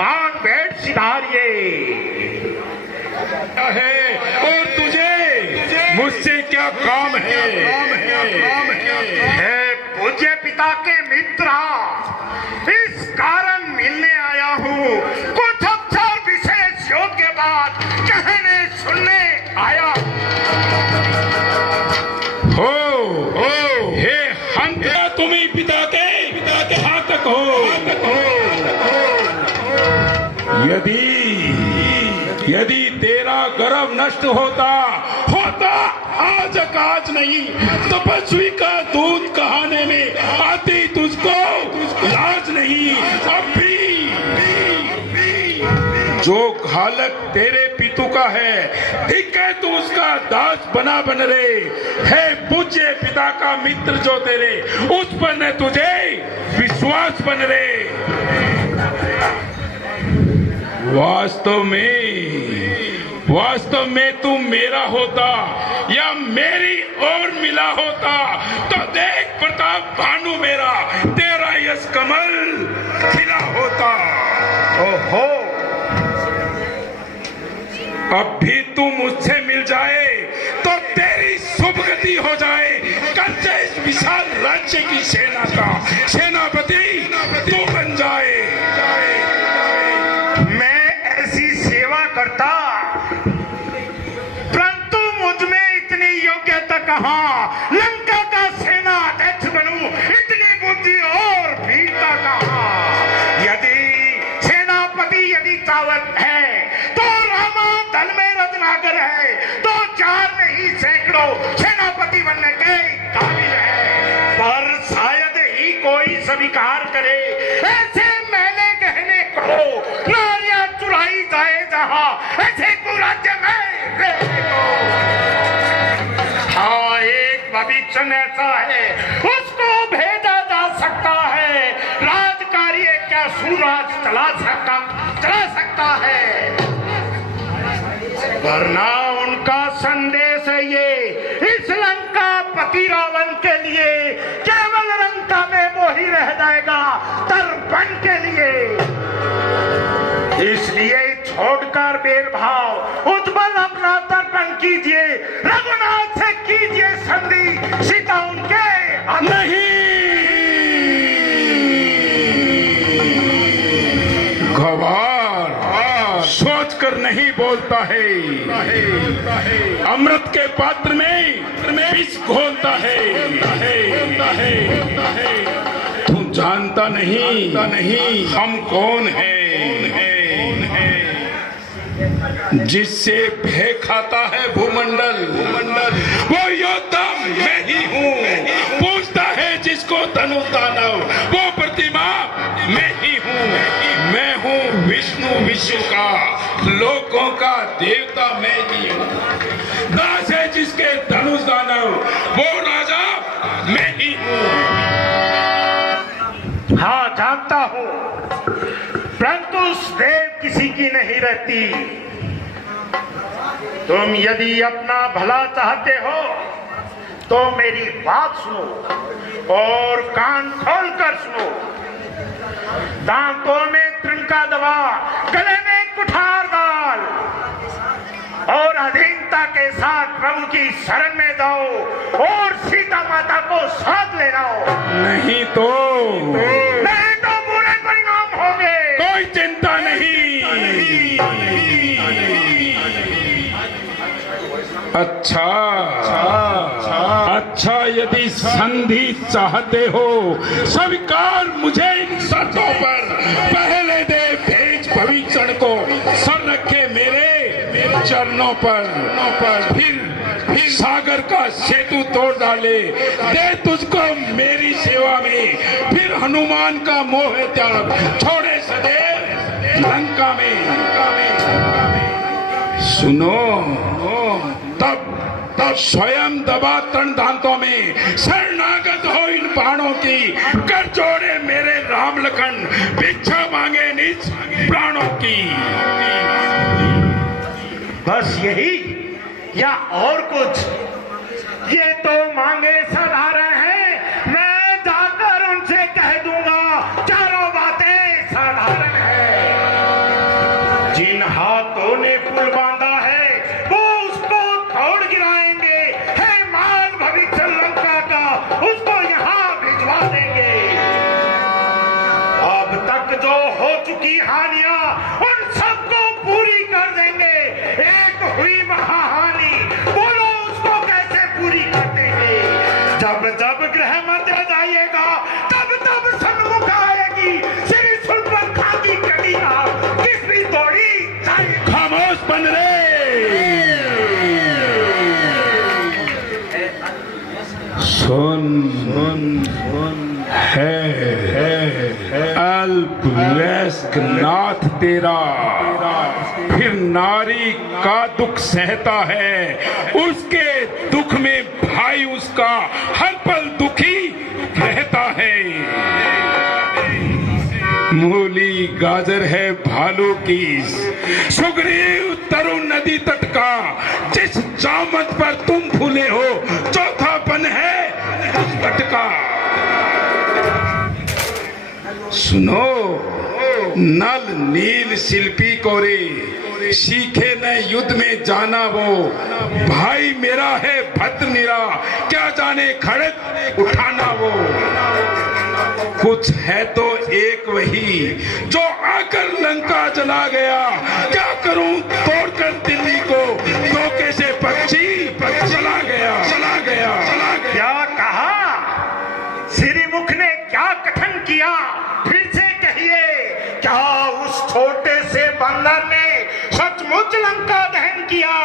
बाण भेंट सिधारिए है और तुझे मुझसे क्या काम है? हे पूज्य पिता के मित्रा, इस कारण मिलने आया हूँ। कुछ अवसर विशेष योग्य बात कहने सुनने आया। हो हे हम तुम्ही पिता के घातक हो। यदि तेरा गर्व नष्ट होता आज नहीं, तपस्वी का दूध कहाने में आती तुझको लाज नहीं। अब भी जो घालक तेरे पितु का है, ठीक है, तू उसका दास बन रे। है पूज्य पिता का मित्र जो तेरे, उस पर न तुझे विश्वास बन रे। वास्तव में तू मेरा होता या मेरी ओर मिला होता तो देख प्रताप भानु मेरा, तेरा यश कमल खिला होता। ओहो, अब भी तू मुझसे मिल जाए तो तेरी शुभ गति हो जाए। कच्चे इस विशाल राज्य की सेना का सेनापति तू बन जाए। करता, परंतु मुझ में इतनी योग्यता कहां? लंका का सेना अध्यक्ष बनूं, इतनी बुद्धि और वीरता कहां? यदि सेनापति यदि चावत है तो रामा दल में रत्नाकर है, तो 4 नहीं सैकड़ों सेनापति बनने के काबिल है। पर शायद ही कोई स्वीकार करे ऐसे मैंने कहने को। नारियां चुराई जाए जहां, ऐसे कुराज्य में रहने को। हाँ, एक भविष्य ऐसा है, उसको भेजा जा सकता है। राजकार्य क्या सूरज चला सकता है, वरना उनका संदेश है ये, इस लंका पति रावण के लिए केवल लंका में वो ही रह जाएगा, तर्पण के लिए। इसलिए छोड़कर भेदभाव, उज्जवल अपना तर्पण कीजिए, रघुनाथ से कीजिए संधि, सीता उनके नहीं। गवार सोच कर नहीं बोलता है, अमृत के पात्र में विष घोलता है। तू जानता नहीं हम कौन है, जिससे भय खाता है भूमंडल। वो योद्धा मैं ही हूँ, पूछता है जिसको धनु दानव, वो प्रतिमा मैं ही हूँ। मैं हूँ विष्णु विश्व का, लोकों का देवता मैं ही हूँ। दास है जिसके धनुष दानव, वो राजा मैं ही हूँ। हाँ, जानता हूँ, परंतु देव किसी की नहीं रहती। तुम यदि अपना भला चाहते हो तो मेरी बात सुनो और कान खोलकर सुनो। दांतों में तिनका दबा, गले में कुठार डाल और अधीनता के साथ प्रभु की शरण में जाओ और सीता माता को साथ ले जाओ। नहीं तो बुरे परिणाम होंगे। कोई चिंता नहीं। अच्छा, यदि संधि चाहते हो, स्वीकार मुझे इन शर्तों पर। पहले दे भेज भविष्य को, सर रखे मेरे चरणों पर। फिर सागर का सेतु तोड़ डाले, दे तुझको मेरी सेवा में। फिर हनुमान का मोह त्याग छोड़े सदैव लंका में। सुनो, तब स्वयं दबा तन दांतों में, शरणागत हो इन बाणों की। कर जोड़े मेरे राम लखन, भिक्षा मांगे निज प्राणों की। बस यही या और कुछ? ये तो मांगे साधारण है, मैं जाकर उनसे कह दूंगा चारों बातें साधारण है। चुकी हानियां उन सबको पूरी कर देंगे। एक हुई महाहानि, बोलो उसको कैसे पूरी करते हैं? जब जब गृह मध्य जाइएगा तब तब सन्मुख आएगी श्री सुल्तान खां की कटिया, किस भी दौड़ी जाएगी। खामोश बन रे। सुन है अल्प वयस्क नाथ तेरा, फिर नारी का दुख सहता है, उसके दुख में भाई उसका हर पल दुखी रहता है। मूली गाजर है भालू की, सुग्रीव तरुण नदी तट का, जिस जामत पर तुम फूले हो चौथापन है उस तट का। सुनो नल नील शिल्पी कोरे, सीखे न युद्ध में जाना वो, भाई मेरा है भद्र निरा, क्या जाने खड़क उठाना वो। कुछ है तो एक वही जो आकर लंका जला गया, क्या करूं तोड़कर दिल्ली को, धोखे से पक्षी चला गया। क्या कहा? श्रीमुख ने क्या कथन किया? फिर से कहिए। क्या उस छोटे से बंदर ने सचमुच लंका दहन किया?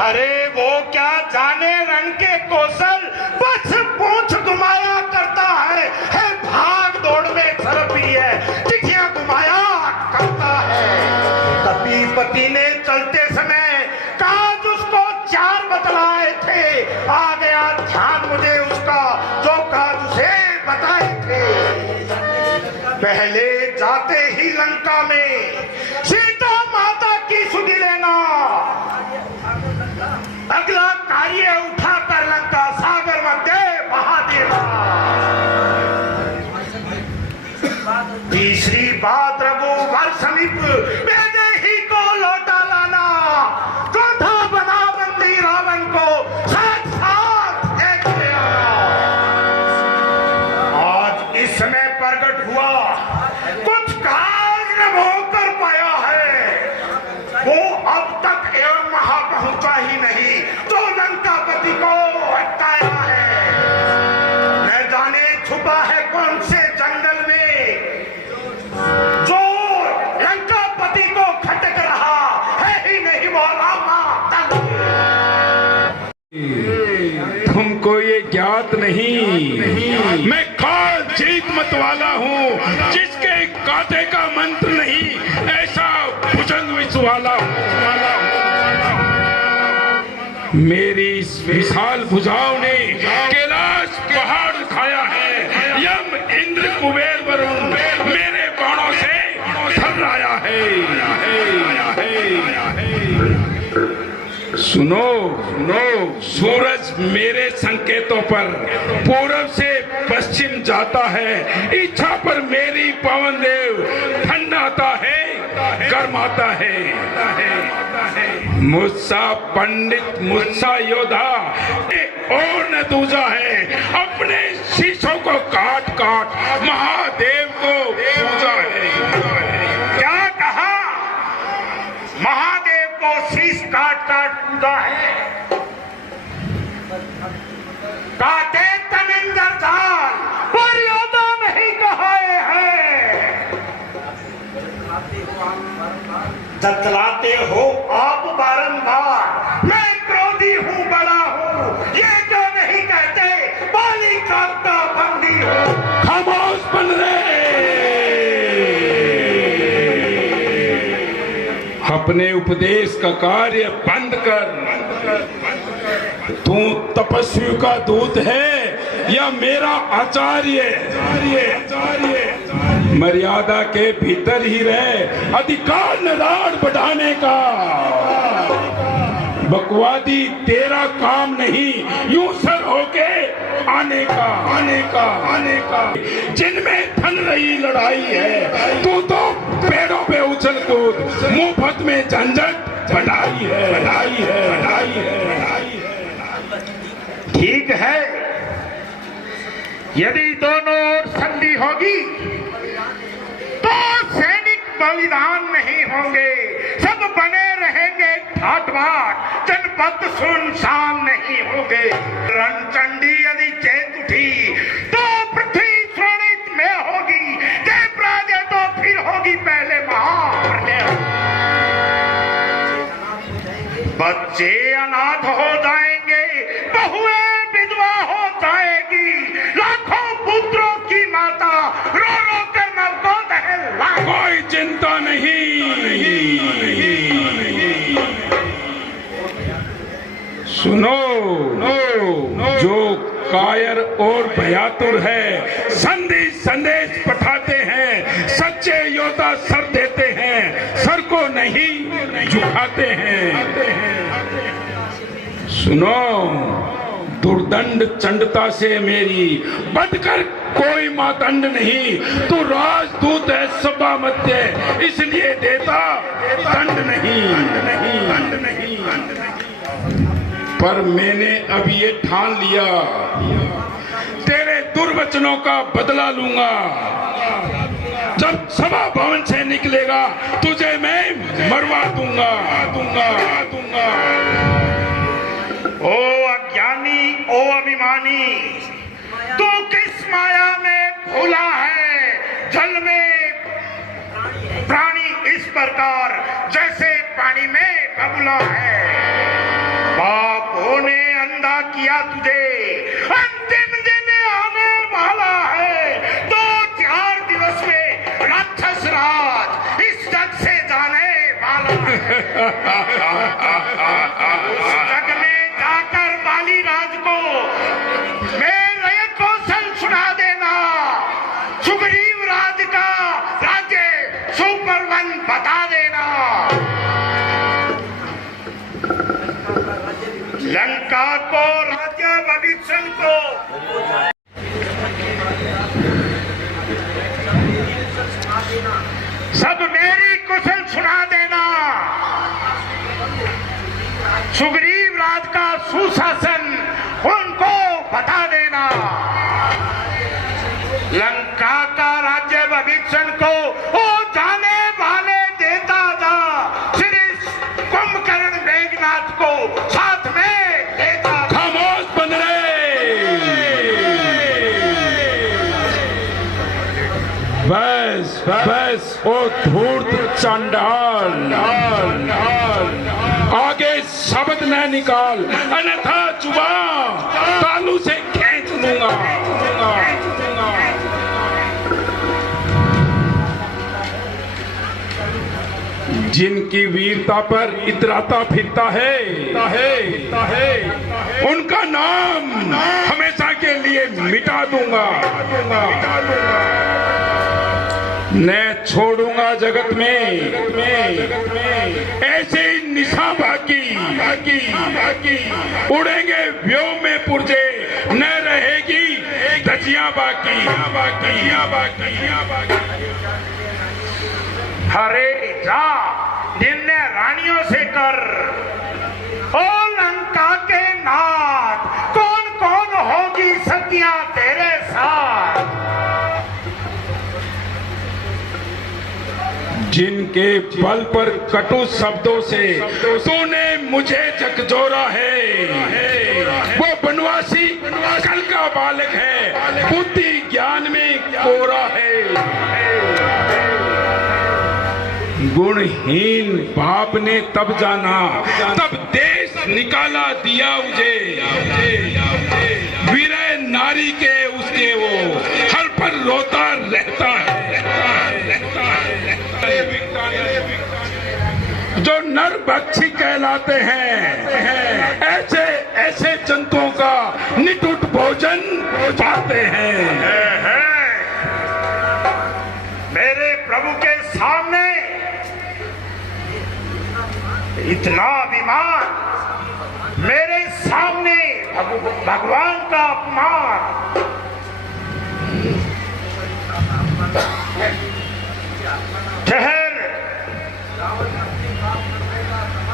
अरे वो क्या जाने रंग के कौशल, बस पूंछ घुमाया करता है भाग दौड़ में सरपी है, चिट्ठियां घुमाया करता है। कपीपति ने चलते समय काज उसको 4 बतलाए थे, आ गया ध्यान मुझे उसका जो काज उसे बताए थे। पहले जाते ही लंका में सीता माता की सुधि लेना, अगला कार्य उठाकर लंका सागर मध्य बहा देना। तीसरी बात रघुवर समीप भेजे ही को लौटा लाना, चौथा बना बंदी रावण को साथ साथ देख लिया। आज इस समय प्रकट हुआ, कुछ कार्य न हो कर पाया है, वो अब तक एवं वहां पहुंचा ही नहीं जो लंकापति को अटकाया है। न जाने छुपा है कौन से जंगल में जो लंकापति को खटक रहा है ही नहीं वो रामा। तुमको ये ज्ञात नहीं, मैं काल जीत मत वाला हूँ, जिसके कांटे का मंत्र नहीं, ऐसा भुजंग विष वाला हूँ। मेरी इस विशाल भुजाओं ने कैलाश पहाड़ उठाया है, यम इंद्र कुबेर वरुण मेरे बाणों से थर्राया है। सुनो सूरज मेरे संकेतों पर पूरब से पश्चिम जाता है, इच्छा पर मेरी पवन देव ठंडाता है गर्माता है। मुझसा पंडित मुझसा योद्धा एक और न दूजा है, अपने शीशों को काट काट महादेव को पूजा है। क्या कहा? महादेव को शीश काट काट पूजा है। काटे तनिंदर दाल पर योद्धा नहीं कहाए हैं। जतलाते हो आप बारंबार, मैं क्रोधी हूँ बड़ा हूँ, ये क्यों नहीं कहते बाली का बंदी हूँ। खामोश बन रहे, अपने उपदेश का कार्य बंद कर। तू तपस्वी का दूत है या मेरा आचार्य? मर्यादा के भीतर ही रहे, अधिकार नदाड़ बढ़ाने का। बकवादी तेरा काम नहीं, यूं सर होके आने का। जिनमें थन रही लड़ाई है, तू तो पेड़ों पे उछल कूद, मुफ्त में झंझट बढ़ाई है। ठीक है, यदि दोनों ओर संधि होगी तो बलिदान नहीं होंगे, सब बने रहेंगे ठाट बाट, जनपद सुनसान नहीं होंगे। रणचंडी यदि चेत उठी तो पृथ्वी स्वर्णित में होगी, जय पराजय तो फिर होगी पहले महाप्रलय। बच्चे अनाथ हो जाएंगे, बहुएं विधवा हो जाएगी, लाखों पुत्रों की माता रो रो कर नव को दहला। कोई चिंता नहीं। सुनो, जो कायर और भयातुर है, संधि संदेश पठाते हैं, सच्चे योद्धा सर देते हैं, सर को नहीं झुकाते हैं। सुनो, दुर्दंड चंडता से मेरी बढ़कर कोई मातंड नहीं, तू राजदूत है सभा मध्य, इसलिए देता दंड नहीं। पर मैंने अब ये ठान लिया, तेरे दुर्वचनों का बदला लूंगा। जब सभा भवन से निकलेगा तुझे मैं मरवा दूंगा। ओ अज्ञानी, ओ अभिमानी, तू किस माया में भूला है? जल में प्राणी इस प्रकार जैसे पानी में बबूला है। बापों ने अंधा किया तुझे, अंतिम दिन आने वाला है, 2-4 दिवस में राक्षस राज इस जग से जाने वाला है। उस जग में जाकर बाली राज को मेरे कौशल सुना देना, सुग्रीव राज का राज्य सुपरवन बता देना। लंका को राज्य विभीषण को सब मेरी कुशल सुना देना, सुग्रीव राज का सुशासन उनको बता देना। लंका का राज्य विभीषण को ओ जाने वाले देता जा, श्री कुंभकर्ण मेघनाथ को साथ में लेता। खामोश बन रहे। बस ओ धूर्त चंडाल, आगे शब्द न निकाल, अन्यथा जुबान तालू से खींच लूंगा। जिनकी वीरता पर इतराता फिरता है, उनका नाम हमेशा के लिए मिटा दूंगा। न छोड़ूंगा जगत में ऐसे ही निशा बाकी, उड़ेंगे व्योम में पुर्जे, न रहेगी धजियां बाकी। हरे जा निर्णय रानियों से कर, ओ लंका के नाथ, कौन कौन होगी सतियां तेरे साथ? जिनके बल पर कटु शब्दों से तूने मुझे झकझोरा है, वो बनवासी कल का बालक है, बुद्धि ज्ञान में कोरा है। गुणहीन बाप ने तब जाना, तब देश निकाला दिया मुझे। वीर नारी के उसके वो हर पर रोता रहता है। जो नर भक्षी कहलाते हैं, ऐसे ऐसे जंतुओं का निटुट भोजन पाते हैं। मेरे प्रभु के सामने इतना अभिमान, मेरे सामने भगवान का अपमान। ठहर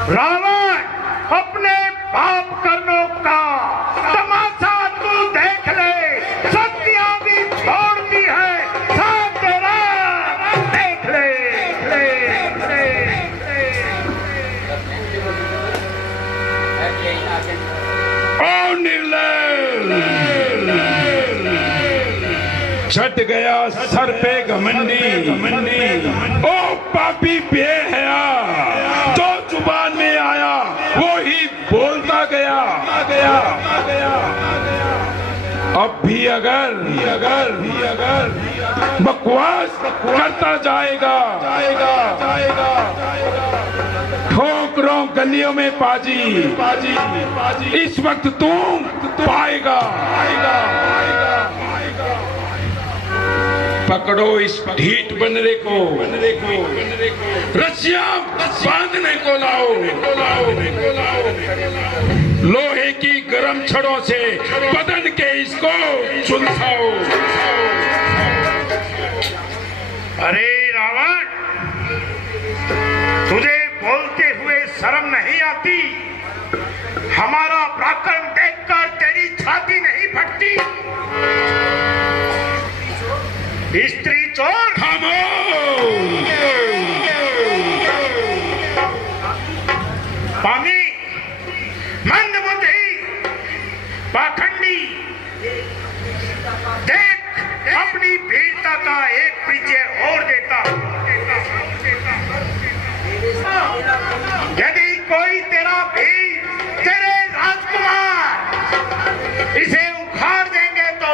रावण, अपने पाप कर्मों का तमाशा तू देख ले, शक्तियां भी छोड़ दी है, साथ तेरा देख ले। लद गया सर पे घमंडी। ओ पापी बेहया, जो जुबान में आया वो ही बोलता गया। अब भी अगर बकवास करता जाएगा ठोकरों गलियों में बाजी, इस वक्त तुम पाएगा। पकड़ो इस ढीठ बनरे को, रस्सियां बांधने को लाओ। लोहे की गर्म छड़ों से बदन के इसको झुलसाओ। अरे रावण, तुझे बोलते हुए शर्म नहीं आती? हमारा पराक्रम देखकर तेरी छाती नहीं फटती? स्त्री चोर, खामोश। पानी, मंदबुद्धि, पाखंडी, देख अपनी वीरता का एक परिचय और देता। यदि कोई तेरा वीर, तेरे राजकुमार इसे उखाड़ देंगे तो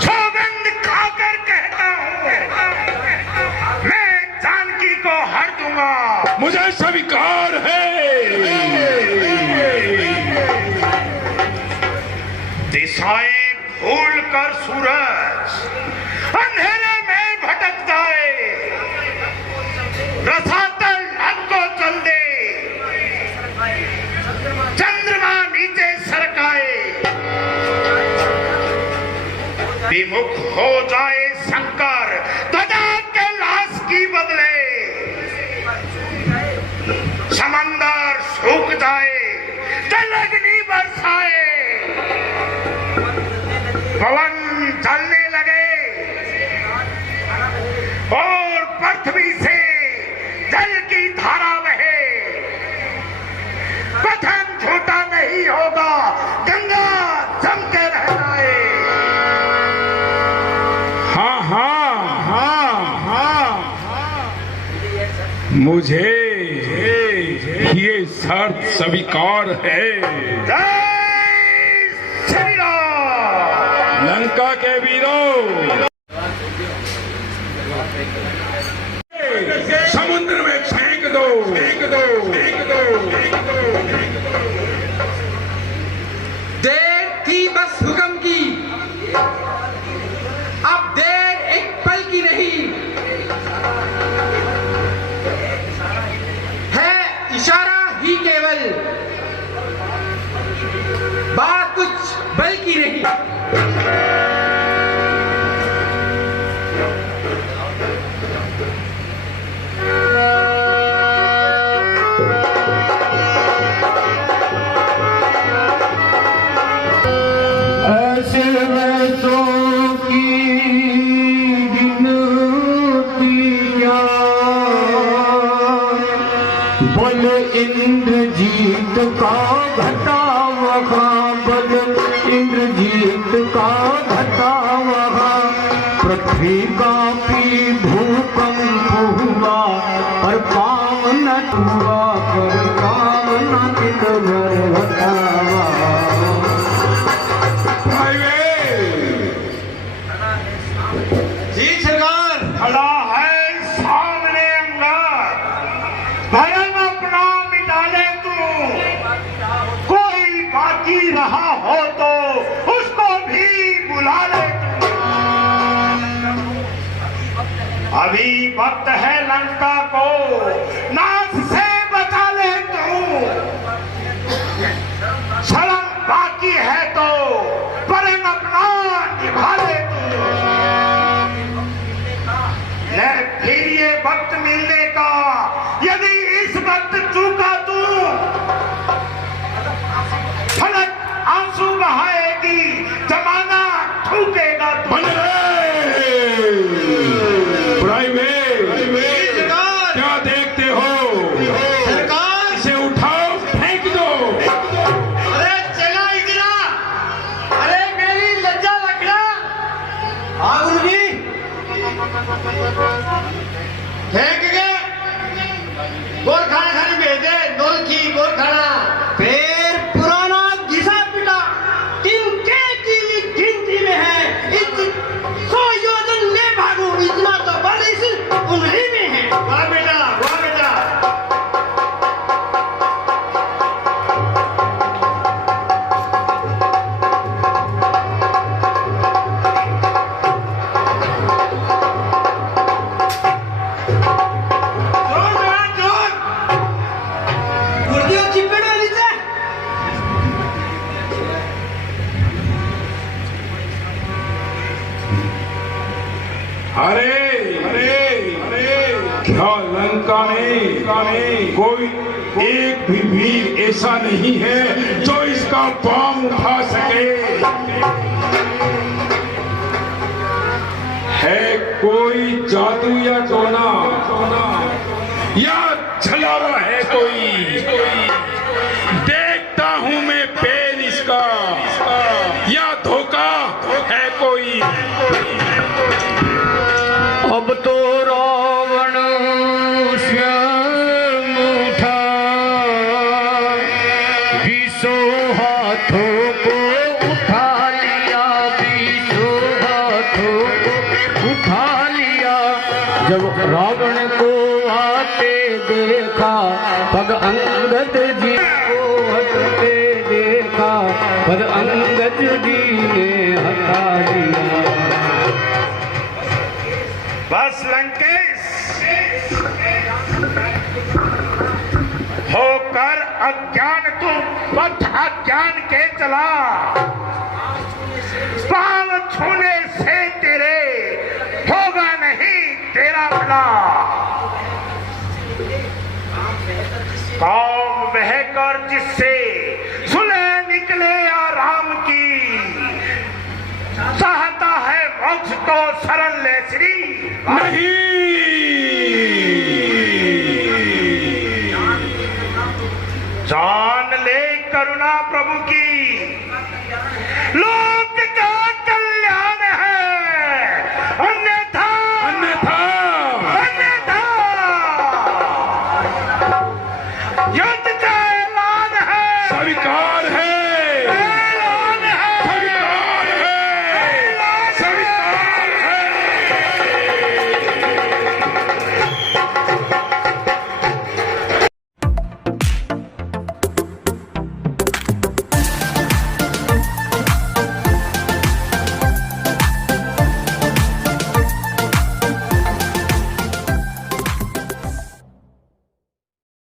सौगंध खाकर कहता हूँ, मैं जानकी को हर दूंगा। मुझे स्वीकार है। दिशाएं भूल कर सूरज अंधेरे में भटक जाए, रसातल ढंग को चल दे, चंद्रमा नीचे सरकाए, विमुख हो जाए शंकर ध्वजा के लाश की बदले, समंदर सूख जाए, जल अग्नि बरसाए, पवन चलने लगे और पृथ्वी से जल की धारा बहे, कथन झूठा नहीं होगा, गंगा जम के रह जाए। मुझे ये शर्त स्वीकार है। जय श्री राम। लंका के वीरों, समुद्र में फेंक दो। देर थी बस हुक्म की, अब देर एक पल की नहीं है, इशारा ही केवल, बात कुछ बल की नहीं। बल इंद्रजीत का घटा वहाँ, बल इंद्रजीत का घटा वहाँ, पृथ्वी का भी भूकंप हुआ पर काम न हुआ, पर काम न दिन घटावा। जी सरकार। खड़ा है सामने अंगार, भरम अपना मिटा ले तू, कोई बाकी रहा हो तो उसको भी बुला ले तू। अभी वक्त है लंका को नाश से बचा ले तू, सड़क बाकी है तो परम अपना निभा ले तू। ले फिर ये वक्त मिलने का, यदि इस वक्त चूका तू, फलक आंसू बहाएगी, जमाना ठूकेगा तू। क्या देखते हो? सरकार। इसे उठाओ, फेंक दो। अरे चला इधर, अरे मेरी लज्जा रखना। फेंक के गोल खाना खाने भेज दे, नोल की गोल खाना फिर पुराना घिसा पिटा तिनके की गिनती में है, इस 100 योजन ले भागू, इतना तो बल इस उंगली में है। वाह बेटा, वाह बेटा। अरे अरे अरे क्या लंका में कोई एक भी वीर ऐसा नहीं है जो इसका पांव उठा सके। है कोई जादू या टोना या छलावा है कोई? देखता हूं मैं पैर इसका, या धोखा है कोई? अब तो रावण स्वयं उठा, 20 हाथों को उठा लिया, 20 हाथों को उठा लिया। जब रावण को आते देखा, पग अंगद जी को हटते देखा, पग अंगद जी ने हटा दिया। बस लंकेश, होकर अज्ञान तू पथ अज्ञान के चला, पांव छूने से तेरे होगा नहीं तेरा भला। कौम बहकर जिससे सुलह निकले या राम की, चाहता है मोक्ष तो शरण ले श्री नहीं। जान ले करुणा प्रभु की,